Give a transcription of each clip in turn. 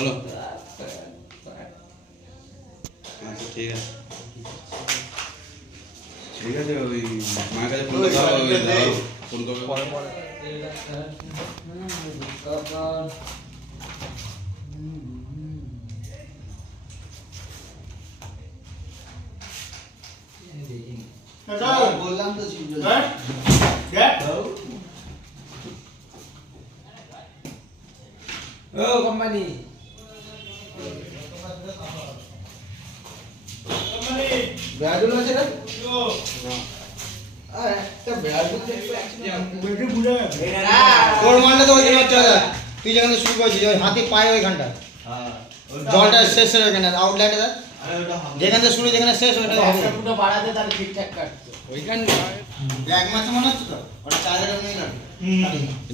চলো আচ্ছা ঠিক আছে ঠিক আছে ওই মায়ের কাছে ফোন দাও ফোন করবে পরে পরে বললাম তো ও কোম্পানি ব্যাডুল আছে না একটা ব্যাডুল দেখতে বেটে বুড়া তোর মানলে তো ওই দিন হচ্ছে তুই যেখানে শুরু করেছিস ওই হাতি পায়ে ওইখানটা জলটা শেষ হয়ে ওইখানে আউটলাইনে দেখ যেখানে শুরু যেখানে শেষ ওইটা হবে পুরো বাড়াতে তাহলে ঠিকঠাক কাটতো ওইখানে এক মাস মনে হচ্ছে তো ওটা 4 টাকা নিয়ে কাটবে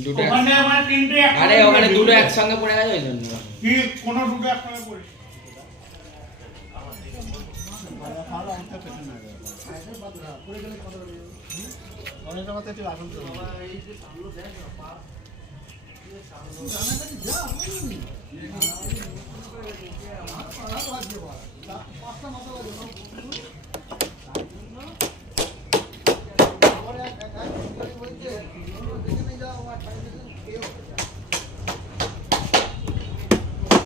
দুটো ওখানে আমার তিনটে আরে ওখানে দুটো একসঙ্গে পড়ে গেছে ওই জন্য কি কোন দুটো একসঙ্গে পড়ে অনেকটা মাত্রা একটু আগুন তো এই যে সামনে দেখ পা জানা কাছে যা আপনি আমার পাড়া লাগবে পাঁচটা মাথা লাগবে